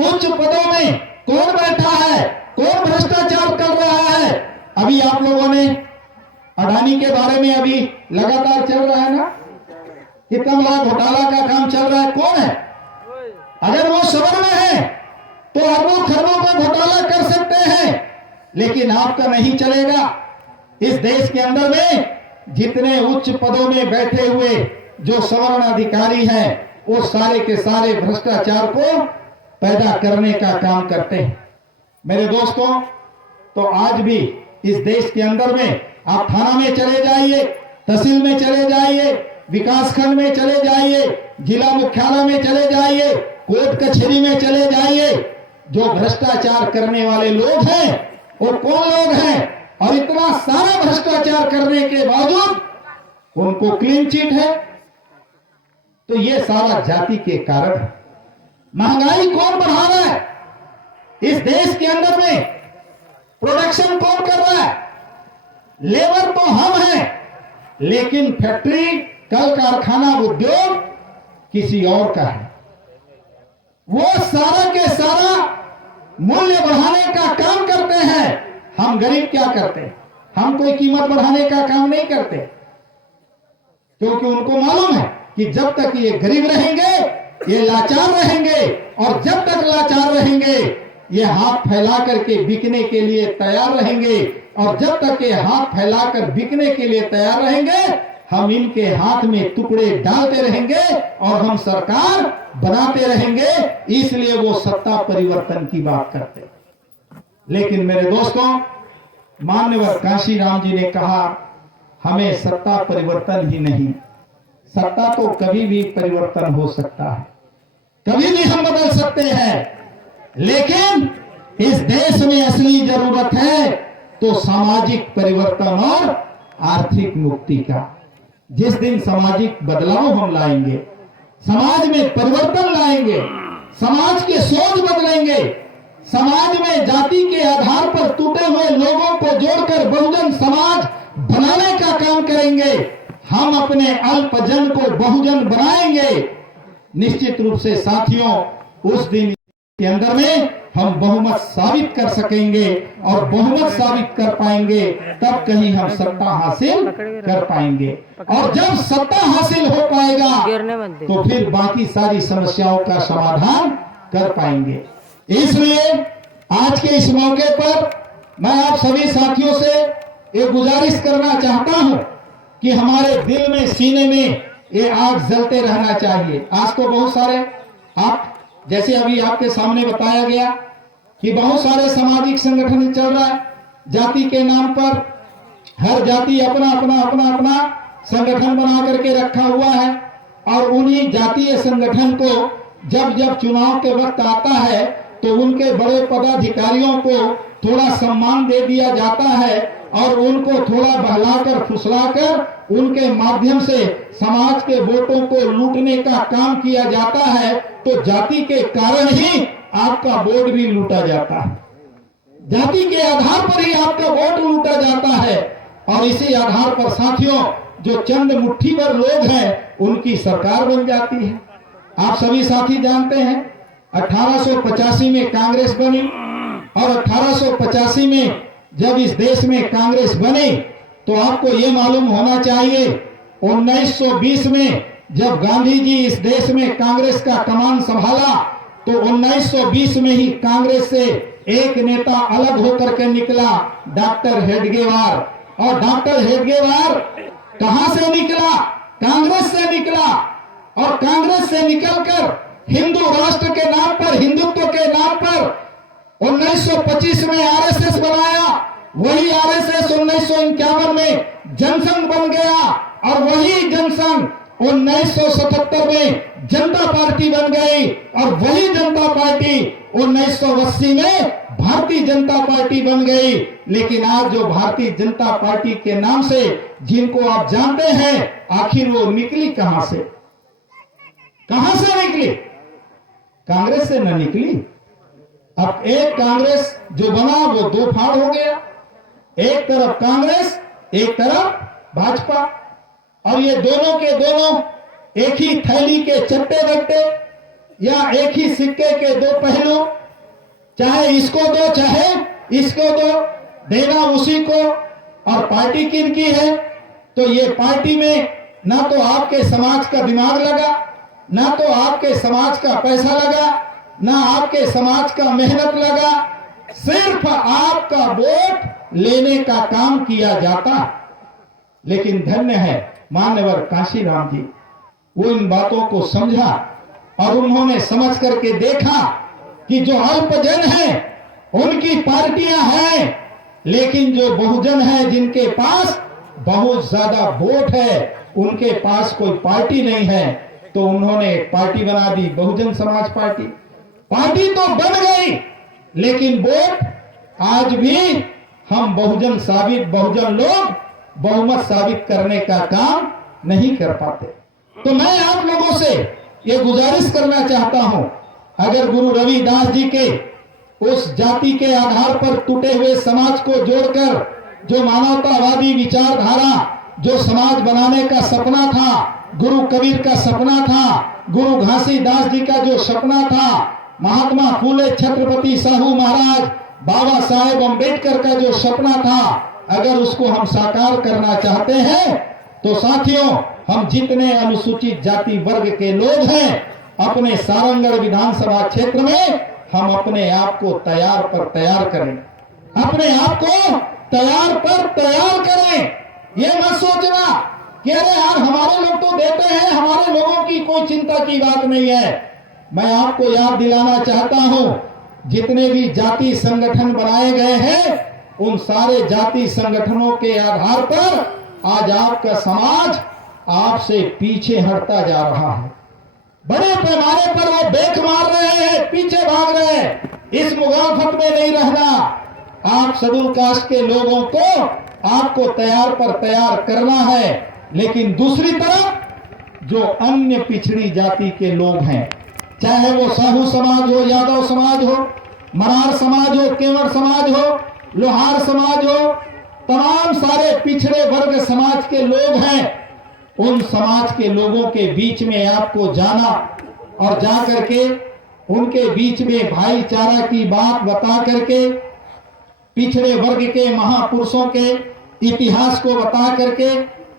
उच्च पदों में कौन बैठा है, कौन भ्रष्टाचार कर रहा है? अभी आप लोगों ने अडानी के बारे में अभी लगातार चल रहा है ना, कितना बड़ा घोटाला का काम चल रहा है। कौन है? अगर वो सबर में है तो अरबों खरबों का घोटाला कर सकते हैं, लेकिन आपका नहीं चलेगा। इस देश के अंदर में जितने उच्च पदों में बैठे हुए जो सवर्ण अधिकारी हैं वो सारे के सारे भ्रष्टाचार को पैदा करने का काम करते हैं। मेरे दोस्तों, तो आज भी इस देश के अंदर में आप थाना में चले जाइए, तहसील में चले जाइए, विकास खंड में चले जाइए, जिला मुख्यालय में चले जाइए, कोर्ट कचहरी में चले जाइए, जो भ्रष्टाचार करने वाले लोग हैं वो कौन लोग हैं? और इतना सारा भ्रष्टाचार करने के बावजूद उनको क्लीन चिट है। तो ये सारा जाति के कारण है। महंगाई कौन बढ़ा रहा है? इस देश के अंदर में प्रोडक्शन कौन कर रहा है? लेबर तो हम हैं, लेकिन फैक्ट्री, कल कारखाना, उद्योग किसी और का है। वो सारा के सारा मूल्य बढ़ाने का काम करते हैं। हम गरीब क्या करते हैं? हम कोई कीमत बढ़ाने का काम नहीं करते, क्योंकि उनको मालूम है कि जब तक ये गरीब रहेंगे ये लाचार रहेंगे, और जब तक लाचार रहेंगे ये हाथ फैला करके बिकने के लिए तैयार रहेंगे, और जब तक ये हाथ फैलाकर बिकने के लिए तैयार रहेंगे हम इनके हाथ में टुकड़े डालते रहेंगे और हम सरकार बनाते रहेंगे। इसलिए वो सत्ता परिवर्तन की बात करते। लेकिन मेरे दोस्तों, मान्यवर कांशीराम जी ने कहा हमें सत्ता परिवर्तन ही नहीं, सत्ता तो कभी भी परिवर्तन हो सकता है, कभी भी हम बदल सकते हैं, लेकिन इस देश में असली जरूरत है तो सामाजिक परिवर्तन और आर्थिक मुक्ति का। जिस दिन सामाजिक बदलाव हम लाएंगे, समाज में परिवर्तन लाएंगे, समाज के सोच बदलेंगे, समाज में जाति के आधार पर टूटे हुए लोगों को जोड़कर बहुजन समाज बनाने का काम करेंगे, हम अपने अल्पजन को बहुजन बनाएंगे। निश्चित रूप से साथियों, उस दिन के अंदर में हम बहुमत साबित कर सकेंगे, और बहुमत साबित कर पाएंगे तब कहीं हम सत्ता हासिल कर पाएंगे, और जब सत्ता हासिल हो पाएगा तो फिर बाकी सारी समस्याओं का समाधान कर पाएंगे। इसलिए आज के इस मौके पर मैं आप सभी साथियों से ये गुजारिश करना चाहता हूं कि हमारे दिल में, सीने में ये आग जलते रहना चाहिए। आज तो बहुत सारे, आप जैसे अभी आपके सामने बताया गया कि बहुत सारे सामाजिक संगठन चल रहा है, जाति के नाम पर हर जाति अपना अपना अपना अपना संगठन बना करके रखा हुआ है, और उन्हीं जातीय संगठन को जब जब चुनाव के वक्त आता है तो उनके बड़े पदाधिकारियों को थोड़ा सम्मान दे दिया जाता है, और उनको थोड़ा बहलाकर फुसलाकर उनके माध्यम से समाज के वोटों को लूटने का काम किया जाता है। तो जाति के कारण ही आपका वोट भी लूटा जाता है, जाति के आधार पर ही आपका वोट लूटा जाता है, और इसी आधार पर साथियों जो चंद मुट्ठी भर लोग हैं उनकी सरकार बन जाती है। आप सभी साथी जानते हैं 1885 में कांग्रेस बनी, और 1885 में जब इस देश में कांग्रेस बनी तो आपको ये मालूम होना चाहिए 1920 में जब गांधी जी इस देश में कांग्रेस का कमान संभाला तो 1920 में ही कांग्रेस से एक नेता अलग होकर के निकला, डॉक्टर हेडगेवार। और डॉक्टर हेडगेवार कहां से निकला? कांग्रेस से निकला, और कांग्रेस से निकलकर हिंदू राष्ट्र के नाम पर, हिंदुत्व के नाम पर 1925 में आरएसएस बनाया, वही आरएसएस 1951 में जनसंघ बन गया और वही जनसंघ 1977 में जनता पार्टी बन गई और वही जनता पार्टी 1980 में भारतीय जनता पार्टी बन गई। लेकिन आज जो भारतीय जनता पार्टी के नाम से जिनको आप जानते हैं, आखिर वो निकली कहां से? कहां से निकली? कांग्रेस से न निकली। अब एक कांग्रेस जो बना वो दो फाड़ हो गया, एक तरफ कांग्रेस, एक तरफ भाजपा, और ये दोनों के दोनों एक ही थैली के चट्टे बट्टे या एक ही सिक्के के दो पहलू, चाहे इसको दो चाहे इसको दो, देना उसी को। और पार्टी किनकी है? तो ये पार्टी में ना तो आपके समाज का दिमाग लगा, ना तो आपके समाज का पैसा लगा, ना आपके समाज का मेहनत लगा, सिर्फ आपका वोट लेने का काम किया जाता। लेकिन धन्य है मान्यवर कांशीराम जी, वो इन बातों को समझा और उन्होंने समझ करके देखा कि जो अल्पजन है उनकी पार्टियां हैं, लेकिन जो बहुजन है जिनके पास बहुत ज्यादा वोट है, उनके पास कोई पार्टी नहीं है। तो उन्होंने एक पार्टी बना दी, बहुजन समाज पार्टी। पार्टी तो बन गई, लेकिन वोट आज भी हम बहुजन लोग बहुमत साबित करने का काम नहीं कर पाते। तो मैं आप लोगों से ये गुजारिश करना चाहता हूं, अगर गुरु रविदास जी के उस जाति के आधार पर टूटे हुए समाज को जोड़कर जो मानवतावादी विचारधारा, जो समाज बनाने का सपना था, गुरु कबीर का सपना था, गुरु घासीदास जी का जो सपना था, महात्मा फूले छत्रपति साहू महाराज, बाबा साहेब अम्बेडकर का जो सपना था, अगर उसको हम साकार करना चाहते हैं तो साथियों, हम जितने अनुसूचित जाति वर्ग के लोग हैं, अपने सारंगढ़ विधानसभा क्षेत्र में हम अपने आप को तैयार पर तैयार करें, अपने आप को तैयार पर तैयार करें। ये मत सोचना कि अरे यार हमारे लोग तो देते हैं, हमारे लोगों की कोई चिंता की बात नहीं है। मैं आपको याद दिलाना चाहता हूं, जितने भी जाति संगठन बनाए गए हैं, उन सारे जाति संगठनों के आधार पर आज आपका समाज आपसे पीछे हटता जा रहा है। बड़े पैमाने पर वो बेक मार रहे हैं, पीछे भाग रहे हैं। इस मुगाफत में नहीं रहना। आप शेड्यूल कास्ट के लोगों को आपको तैयार पर तैयार करना है, लेकिन दूसरी तरफ जो अन्य पिछड़ी जाति के लोग हैं, चाहे वो साहू समाज हो, यादव समाज हो, मरार समाज हो, केवट समाज हो, लोहार समाज हो, तमाम सारे पिछड़े वर्ग समाज के लोग हैं, उन समाज के लोगों के बीच में आपको जाना और जा करके उनके बीच में भाईचारा की बात बता करके, पिछड़े वर्ग के महापुरुषों के इतिहास को बता करके,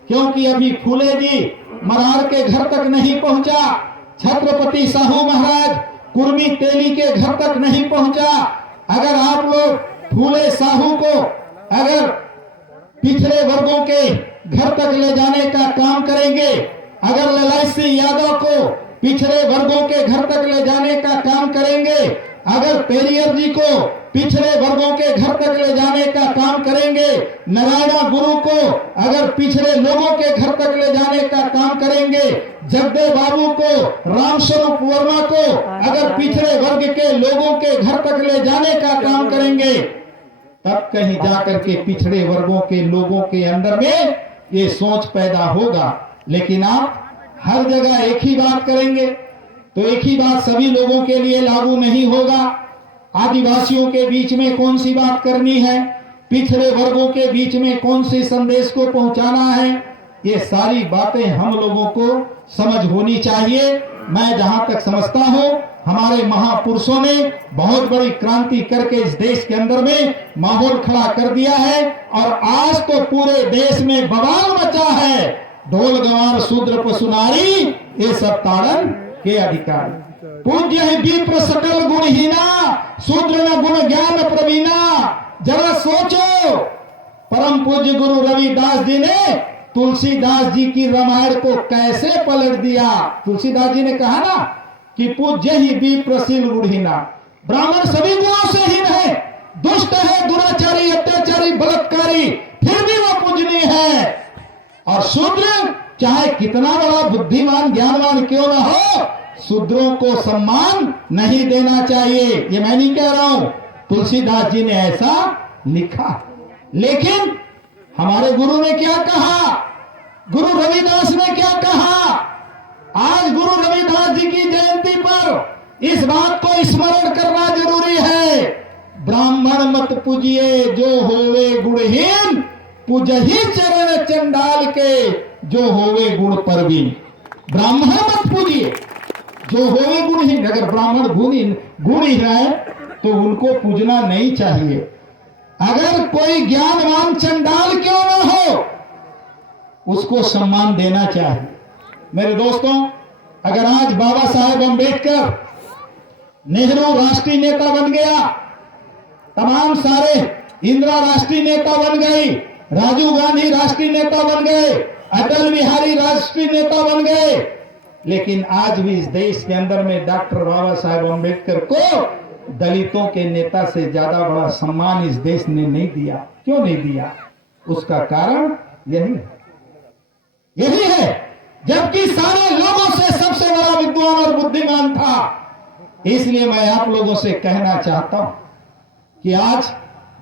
क्योंकि अभी फूले जी मरार के घर तक नहीं पहुंचा, छत्रपति साहू महाराज कुर्मी तेली के घर तक नहीं पहुंचा। अगर आप लोग फूले साहू को अगर पिछड़े वर्गों के घर तक ले जाने का काम करेंगे, अगर ललाई सिंह यादव को पिछड़े वर्गों के घर तक ले जाने का काम करेंगे, अगर पेरियर जी को पिछड़े वर्गों के घर तक ले जाने का काम करेंगे, नारायणा गुरु को अगर पिछड़े लोगों के घर तक ले जाने का काम करेंगे, जगदेव बाबू को, रामस्वरूप वर्मा को अगर पिछड़े वर्ग के लोगों के घर तक ले जाने का काम करेंगे, तब कहीं जाकर के पिछड़े वर्गों के लोगों के अंदर में ये सोच पैदा होगा। लेकिन आप हर जगह एक ही बात करेंगे तो एक ही बात सभी लोगों के लिए लागू नहीं होगा। आदिवासियों के बीच में कौन सी बात करनी है, पिछड़े वर्गों के बीच में कौन सी संदेश को पहुंचाना है, ये सारी बातें हम लोगों को समझ होनी चाहिए। मैं जहां तक समझता हूं, हमारे महापुरुषों ने बहुत बड़ी क्रांति करके इस देश के अंदर में माहौल खड़ा कर दिया है और आज तो पूरे देश में बवाल मचा है। ढोल गंवार शूद्र पशुनारी ये सब ताड़न के अधिकारी, पूज्य है विप्र सकल गुणहीना, शूद्र न गुण ज्ञान प्रवीणा। जरा सोचो, परम पूज्य गुरु रविदास जी ने तुलसीदास जी की रामायण को कैसे पलट दिया। तुलसीदास जी ने कहा ना कि पूज्य ही विप्रशील गुणहीना, ब्राह्मण सभी गुणों से हीन है, दुष्ट है, दुराचारी, अत्याचारी, बलात्कारी, फिर भी वो पूजनीय है। और शूद्र चाहे कितना बड़ा बुद्धिमान ज्ञानवान क्यों ना हो, शूद्रों को सम्मान नहीं देना चाहिए। ये मैं नहीं कह रहा हूं, तुलसीदास जी ने ऐसा लिखा। लेकिन हमारे गुरु ने क्या कहा, गुरु रविदास ने क्या कहा? आज गुरु रविदास जी की जयंती पर इस बात को स्मरण करना जरूरी है। ब्राह्मण मत पूजिए जो होवे गुणहीन, पूजहि चरण चंडाल के जो होवे गुण परवीन। ब्राह्मण मत पूजिए जो होवे गुणहीन। अगर ब्राह्मण गुणहीन है तो उनको पूजना नहीं चाहिए। अगर कोई ज्ञानवान चंडाल क्यों ना हो, उसको सम्मान देना चाहिए। मेरे दोस्तों, अगर आज बाबा साहेब अम्बेडकर नेहरू राष्ट्रीय नेता बन गया, तमाम सारे इंदिरा राष्ट्रीय नेता बन गई, राजीव गांधी राष्ट्रीय नेता बन गए, अटल बिहारी राष्ट्रीय नेता बन गए, लेकिन आज भी इस देश के अंदर में डॉक्टर बाबा साहेब अम्बेडकर को दलितों के नेता से ज्यादा बड़ा सम्मान इस देश ने नहीं दिया। क्यों नहीं दिया? उसका कारण यही है, जबकि सारे लोगों से सबसे बड़ा विद्वान और बुद्धिमान था। इसलिए मैं आप लोगों से कहना चाहता हूं कि आज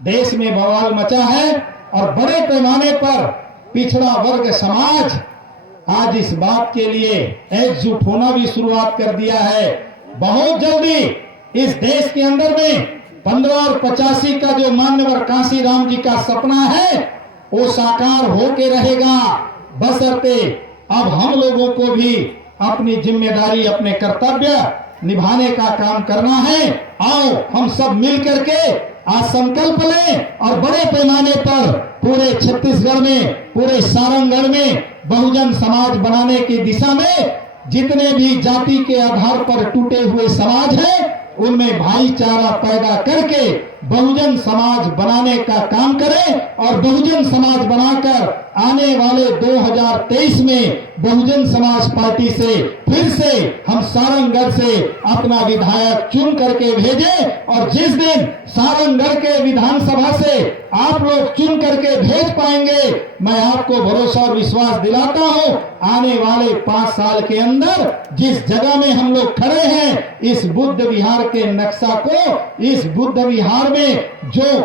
देश में बवाल मचा है और बड़े पैमाने पर पिछड़ा वर्ग समाज आज इस बात के लिए एकजुट होना भी शुरुआत कर दिया है। बहुत जल्दी इस देश के अंदर में 15 और 85 का जो मान्यवर कांशीराम जी का सपना है वो साकार होके रहेगा, बशर्ते अब हम लोगों को भी अपनी जिम्मेदारी, अपने कर्तव्य निभाने का काम करना है। आओ हम सब मिल करके आज संकल्प लें और बड़े पैमाने पर पूरे छत्तीसगढ़ में, पूरे सारंगगढ़ में बहुजन समाज बनाने की दिशा में जितने भी जाति के आधार पर टूटे हुए समाज हैं उनमें भाईचारा पैदा करके बहुजन समाज बनाने का काम करें और बहुजन समाज बनाकर आने वाले 2023 में बहुजन समाज पार्टी से फिर से हम सारंगगढ़ से अपना विधायक चुन करके भेजें। और जिस दिन सारंगगढ़ के विधानसभा से आप लोग चुन करके भेज पाएंगे, मैं आपको भरोसा और विश्वास दिलाता हूं, आने वाले 5 साल के अंदर जिस जगह में हम लोग खड़े हैं, इस बुद्ध विहार के नक्शा को, इस बुद्ध विहार में जो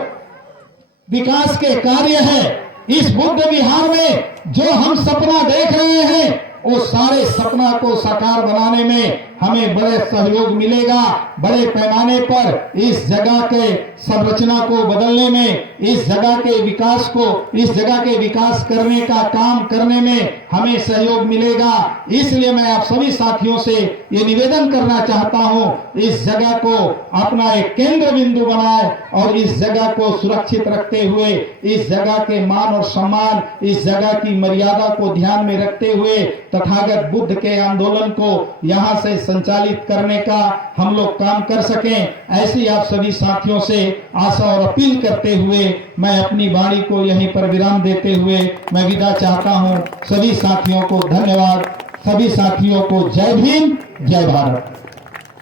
विकास के कार्य है, इस बुद्ध विहार में जो हम सपना देख रहे हैं, वो सारे सपना को साकार बनाने में हमें बड़े सहयोग मिलेगा। बड़े पैमाने पर इस जगह के संरचना को बदलने में, इस जगह के विकास को, इस जगह के विकास करने का काम करने में हमें सहयोग मिलेगा। इसलिए मैं आप सभी साथियों से ये निवेदन करना चाहता हूं, इस जगह को अपना एक केंद्र बिंदु बनाए और इस जगह को सुरक्षित रखते हुए, इस जगह के मान और सम्मान, इस जगह की मर्यादा को ध्यान में रखते हुए तथागत बुद्ध के आंदोलन को यहां से संचालित करने का हम लोग काम कर सकें। ऐसी आप सभी साथियों से आशा और अपील करते हुए मैं अपनी वाणी को यहीं पर विराम देते हुए मैं विदा चाहता हूं। सभी साथियों को धन्यवाद, सभी साथियों को जय भीम, जय भारत।